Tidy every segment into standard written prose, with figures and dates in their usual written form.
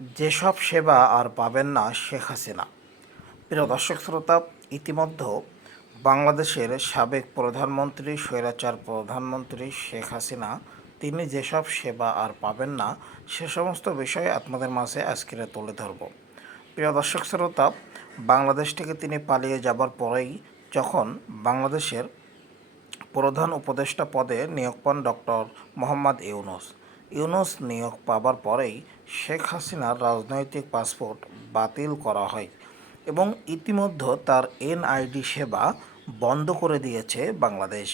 যেসব সেবা আর পাবেন না শেখ হাসিনা। প্রিয় দর্শক শ্রোতা, ইতিমধ্যে বাংলাদেশের সাবেক প্রধানমন্ত্রী স্বৈরাচার প্রধানমন্ত্রী শেখ হাসিনা তিনি যেসব সেবা আর পাবেন না সে সমস্ত বিষয় আপনাদের মাঝে আজকে তুলে ধরব। প্রিয় দর্শক শ্রোতা, বাংলাদেশ থেকে তিনি পালিয়ে যাবার পরেই যখন বাংলাদেশের প্রধান উপদেষ্টা পদে নিয়োগ পান ডক্টর মোহাম্মদ ইউনূস নিয়োগ পাবার পরেই শেখ হাসিনার রাজনৈতিক পাসপোর্ট বাতিল করা হয় এবং ইতিমধ্যে তার এনআইডি সেবা বন্ধ করে দিয়েছে বাংলাদেশ।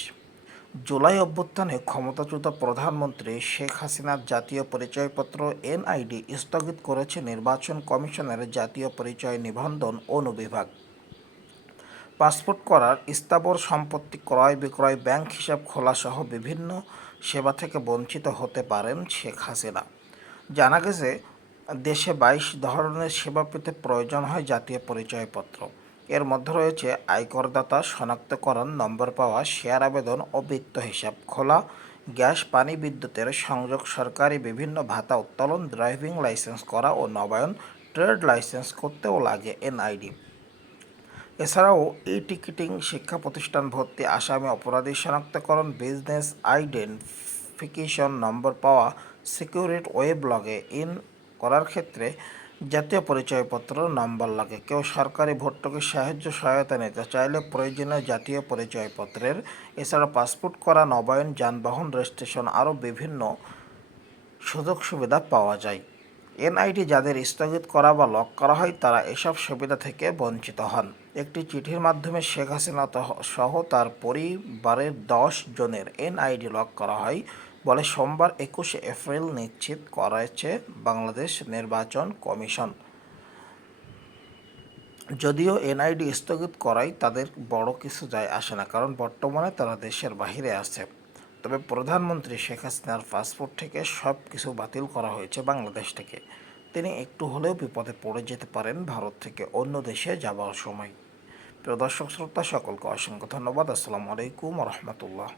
জুলাই অভ্যুত্থানে ক্ষমতাচ্যুত প্রধানমন্ত্রী শেখ হাসিনার জাতীয় পরিচয়পত্র এনআইডি স্থগিত করেছে নির্বাচন কমিশনের জাতীয় পরিচয় নিবন্ধন অনুবিভাগ। পাসপোর্ট করার স্থাবর সম্পত্তি ক্রয় বিক্রয়, ব্যাংক হিসাব খোলাসহ বিভিন্ন সেবা থেকে বঞ্চিত হতে পারেন শেখ হাসিনা। জানা গেছে, দেশে ২২ ধরনের সেবা পেতে প্রয়োজন হয় জাতীয় পরিচয়পত্র। এর মধ্যে রয়েছে আয়করদাতা শনাক্তকরণ নম্বর পাওয়া, শেয়ার আবেদন ও বিত্ত হিসাব খোলা, গ্যাস পানি বিদ্যুতের সংযোগ, সরকারি বিভিন্ন ভাতা উত্তোলন, ড্রাইভিং লাইসেন্স করা ও নবায়ন, ট্রেড লাইসেন্স করতেও লাগে এনআইডি। এছাড়াও ই-টিকিটিং, শিক্ষা প্রতিষ্ঠান ভর্তি, আসামি অপরাধী শনাক্তকরণ, বিজনেস আইডেন্টিফিকেশন নম্বর পাওয়া, সিকিউরিটি ওয়েব লগে ইন করার ক্ষেত্রে জাতীয় পরিচয়পত্র নম্বর লাগে। কেউ সরকারি ভর্তুকি সাহায্য সহায়তা নিতে চাইলে প্রয়োজনীয় জাতীয় পরিচয়পত্রের এছাড়া পাসপোর্ট করা, নবায়ন, যানবাহন রেজিস্ট্রেশন আরও বিভিন্ন সুযোগ সুবিধা পাওয়া যায়। এনআইডি যাদের স্থগিত করা বা লক করা হয় তারা এসব সুবিধা থেকে বঞ্চিত হন। একটি চিঠির মাধ্যমে শেখ হাসিনা সহ তার পরিবারের ১০ জনের এনআইডি লক করা হয় বলে সোমবার ২১শে এপ্রিল নিশ্চিত করেছে বাংলাদেশ নির্বাচন কমিশন। যদিও এনআইডি স্থগিত করায় তাদের বড় কিছু যায় আসে না, কারণ বর্তমানে তারা দেশের বাইরে আছে। তবে প্রধানমন্ত্রী শেখ হাসিনার পাসপোর্ট থেকে সব কিছু বাতিল করা হয়েছে বাংলাদেশ থেকে। তিনি একটু হলেও বিপদে পড়ে যেতে পারেন ভারত থেকে অন্য দেশে যাবার সময়। প্রিয় দর্শক শ্রোতা, সকলকে অসংখ্য ধন্যবাদ। আসসালামু আলাইকুম রহমতুল্লাহ।